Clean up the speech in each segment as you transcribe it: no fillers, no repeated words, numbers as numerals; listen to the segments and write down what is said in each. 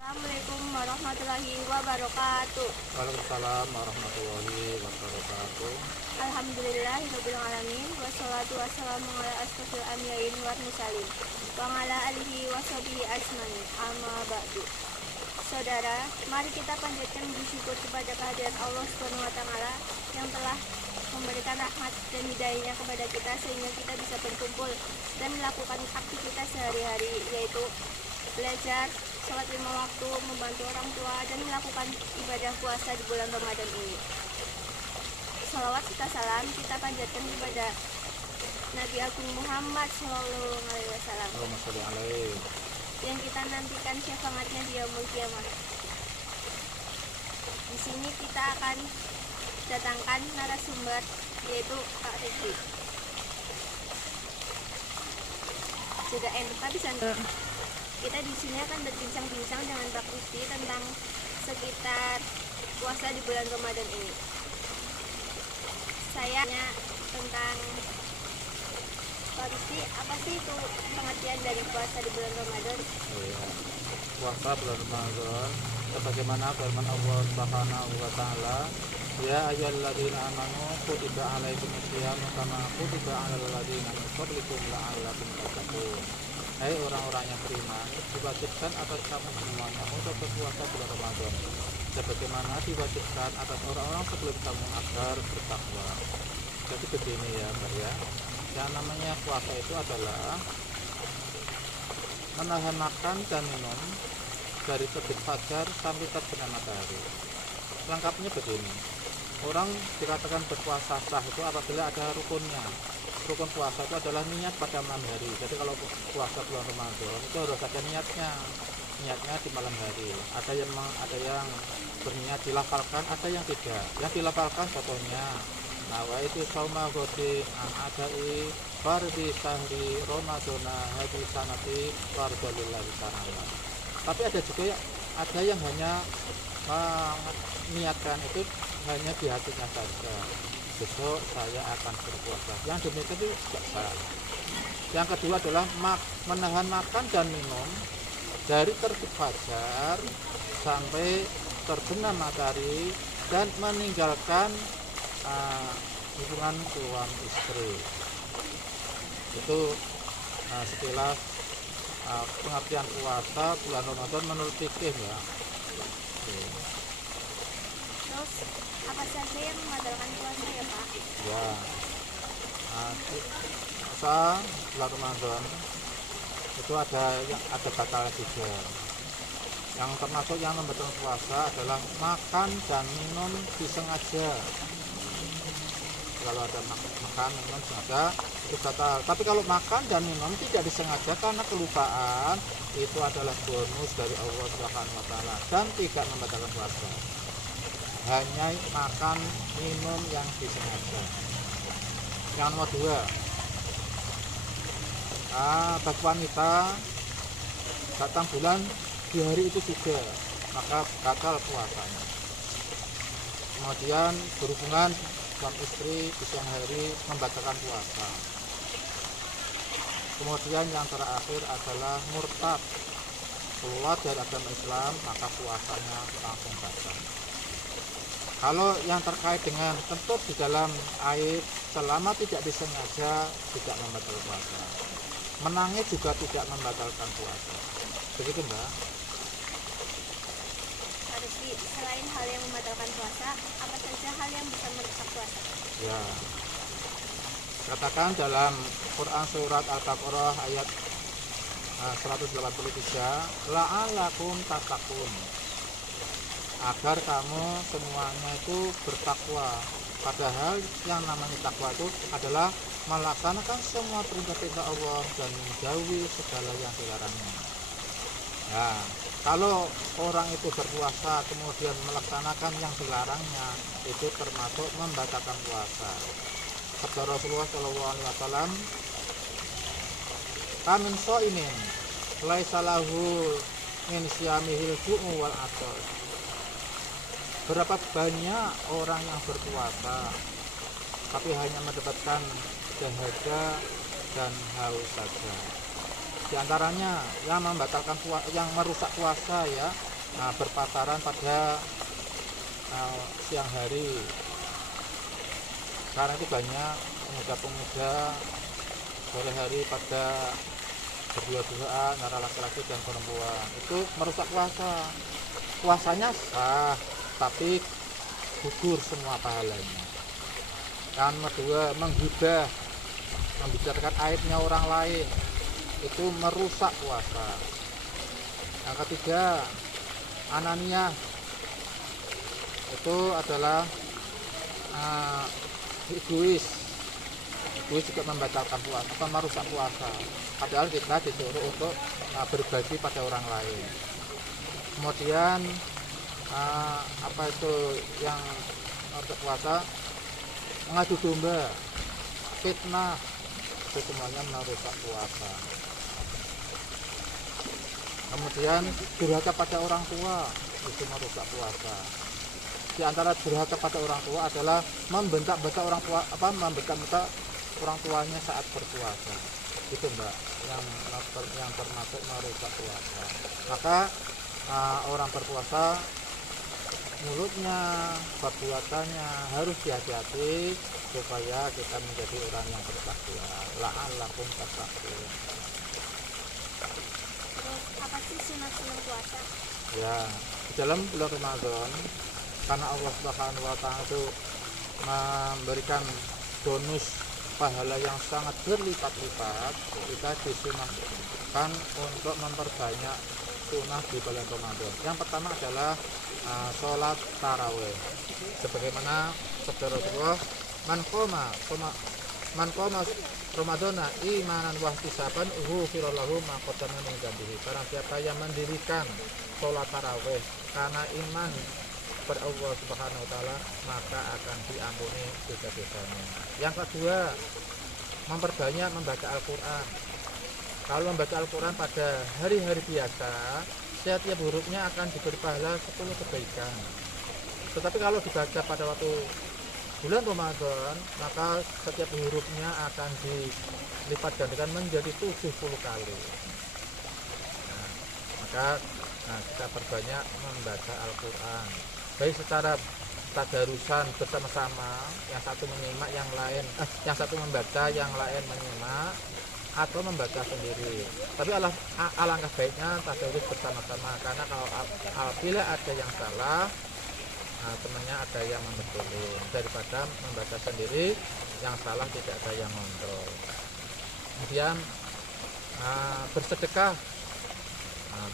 Assalamualaikum warahmatullahi wabarakatuh. Waalaikumsalam warahmatullahi wabarakatuh. Alhamdulillahirabbil alamin wassalatu wassalamu ala asrofil anbiya'i wal mursalin wa ala alihi washabihi ajmain. Amma ba'du. Saudara, mari kita panjatkan bersyukur kepada kehadirat Allah Subhanahu wa taala yang telah memberikan rahmat dan hidayahnya kepada kita sehingga kita bisa berkumpul dan melakukan aktivitas sehari-hari, yaitu belajar, sholat 5 waktu, membantu orang tua, dan melakukan ibadah puasa di bulan Ramadan ini. Salawat serta salam kita panjatkan kepada Nabi Agung Muhammad SAW Allahumma sholli alaihi. yang kita nantikan syafaatnya di yaumul kiamah. Di sini kita akan datangkan narasumber, yaitu Kak Riki. Sudah tapi kita di sini akan berbincang-bincang dengan Pak Riki tentang sekitar puasa di bulan Ramadan ini. Saya tanya tentang Pak Riki, apa sih itu pengertian dari puasa di bulan Ramadan? Ya. Puasa bulan Ramadan sebagaimana firman Allah Subhanahu wa taala, ya ayyuhalladzina amanu kutiba alaikumus shiyam kama kutiba alal ladzina min qablikum la'allakum tattaqun. Hai orang-orang yang beriman, diwajibkan atas kamu semuanya untuk berpuasa bulan Ramadan sebagaimana diwajibkan atas orang-orang sebelum kamu agar bertakwa. Jadi begini ya Mbak ya, yang namanya puasa itu adalah menahan makan dan minum dari terbit fajar sampai terbenam matahari. Lengkapnya begini, orang dikatakan berpuasa sah itu apabila ada rukunnya. Rukun puasa itu adalah niat pada malam hari. Jadi kalau puasa bulan Ramadan itu harus ada niatnya di malam hari. Ada yang berniat dilafalkan, ada yang tidak. Yang dilafalkan contohnya nawa itu sauma godi an adai fardi sahri Ramadana hadis sanati fardalillahi ta'ala. Tapi ada juga ada yang hanya meniatkan itu hanya di hatinya saja, besok saya akan berpuasa. Yang demikian itu tidak sah. Yang kedua adalah menahan makan dan minum dari terbit fajar sampai terbenam matahari dan meninggalkan hubungan suami istri. Itu sekilas pengertian puasa bulan Ramadan menurut fikih ya. Terus apa saja yang membatalkan puasa ya Pak? Ya, puasa bulan Ramadan itu ada batal juga. Yang termasuk yang membatalkan puasa adalah makan dan minum disengaja. Kalau ada makan minum sengaja itu batal. Tapi kalau makan dan minum tidak disengaja karena kelupaan, itu adalah bonus dari Allah Subhanahu wa taala dan tidak membatalkan puasa. Hanya makan minum yang disengaja. Yang nomor 2, bagi wanita datang bulan di hari itu juga, maka batal puasanya. Kemudian berhubungan suami istri di siang hari membatalkan puasa. Kemudian yang terakhir adalah murtad, keluar dari agama Islam, maka puasanya langsung batal. Kalau yang terkait dengan kentut di dalam air selama tidak disengaja tidak membatalkan puasa. Menangis juga tidak membatalkan puasa. Begitu Mbak. Selain hal yang membatalkan puasa, apa saja hal yang bisa merusak puasa? Ya. Katakan dalam Quran surat Al-Baqarah ayat 183, la'alakum tattaqun, agar kamu semuanya itu bertakwa. Padahal yang namanya takwa itu adalah melaksanakan semua perintah-perintah Allah dan menjauhi segala yang dilarangnya. Ya, kalau orang itu berpuasa kemudian melaksanakan yang dilarangnya, itu termasuk membatalkan puasa. Kata Rasulullah SAW, kamin so'imin laisa lahu min siyamihil ju'u wal athar. Berapa banyak orang yang berpuasa tapi hanya mendapatkan dahaga dan haus saja. Di antaranya yang membatalkan yang merusak puasa ya, berpacaran pada siang hari, karena itu banyak pemuda-pemuda sore hari pada berdua-duaan antara laki-laki dan perempuan. Itu merusak puasa. Puasanya sah, tapi gugur semua pahalanya. Yang kedua, menggibah, membicarakan aibnya orang lain, itu merusak puasa. Yang ketiga, ananiah, itu adalah egois juga membatalkan puasa, atau merusak puasa. Padahal kita disuruh untuk berbagi pada orang lain. Kemudian apa itu yang merusak puasa? Mengadu domba, fitnah, itu semuanya merusak puasa. Kemudian durhaka pada orang tua, itu merusak puasa. Di antara durhaka pada orang tua adalah membentak-bentak orang tua, membentak-bentak orang tuanya saat berpuasa. Itu Mbak, yang termasuk merusak puasa. Maka orang berpuasa, mulutnya, perbuatannya harus hati-hati supaya kita menjadi orang yang bertakwa. La'allakum tattaqun. Terus apa sih sunat-sunat puasa? Ya, di dalam bulan Ramadan, karena Allah Subhanahu wa taala itu memberikan bonus pahala yang sangat berlipat-lipat, kita disunahkan untuk memperbanyak sunnah di bulan Ramadan. Yang pertama adalah sholat tarawih, sebagaimana sabda Rasulullah, man qoma Ramadana imanan wa ihtisaban ghufira lahu ma qaddama min dzambihi. Barang siapa yang mendirikan sholat tarawih karena iman kepada Allah Subhanahu wa taala, maka akan diampuni dosa-dosanya. Yang kedua, memperbanyak membaca Al-Qur'an. Kalau membaca Al-Qur'an pada hari-hari biasa, setiap hurufnya akan diberi pahala 10 kebaikan. Tetapi kalau dibaca pada waktu bulan Ramadan, maka setiap hurufnya akan dilipat gandakan menjadi 70 kali. Maka kita perbanyak membaca Al-Qur'an, baik secara tadarusan bersama-sama, yang satu menyimak, yang satu membaca, yang lain menyimak, atau membaca sendiri. Tapi alangkah baiknya tadarus bersama-sama, karena kalau apabila ada yang salah, temannya ada yang membetulin, daripada membaca sendiri yang salah tidak ada yang ngontrol. Kemudian bersedekah.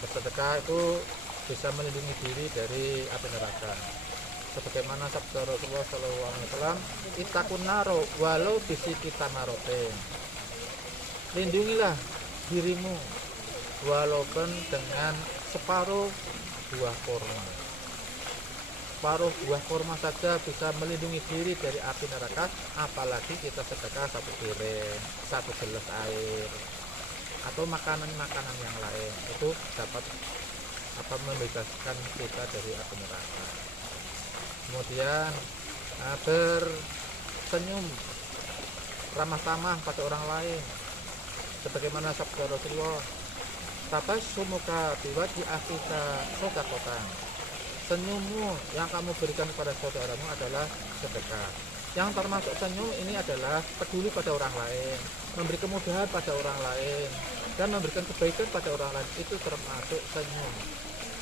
Bersedekah itu bisa melindungi diri dari api neraka. Sebagaimana sabda Rasulullah SAW, ittaqun naro walau bisiki tamarotin. Lindungilah dirimu walaupun dengan separuh buah kurma. Separuh buah kurma saja bisa melindungi diri dari api neraka, apalagi kita sedekah 1 piring, 1 gelas air, atau makanan-makanan yang lain, itu dapat membebaskan kita dari api neraka. Kemudian bersenyum, ramah tamah pada orang lain, sebagaimana sabda Rasulullah, tabassumuka biwajhi akhika shadaqatan. Senyummu yang kamu berikan kepada saudaramu adalah sedekah. Yang termasuk senyum ini adalah peduli pada orang lain, memberi kemudahan pada orang lain, dan memberikan kebaikan pada orang lain, itu termasuk senyum.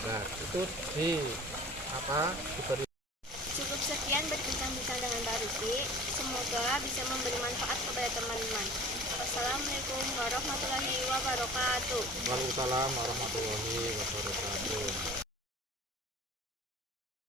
Nah, itu diberi. Cukup sekian berbincang-bincang dengan Mbak Rupi. Semoga bisa memberi manfaat kepada teman-teman. Wassalamualaikum warahmatullahi wabarakatuh. Waalaikumsalam warahmatullahi wabarakatuh.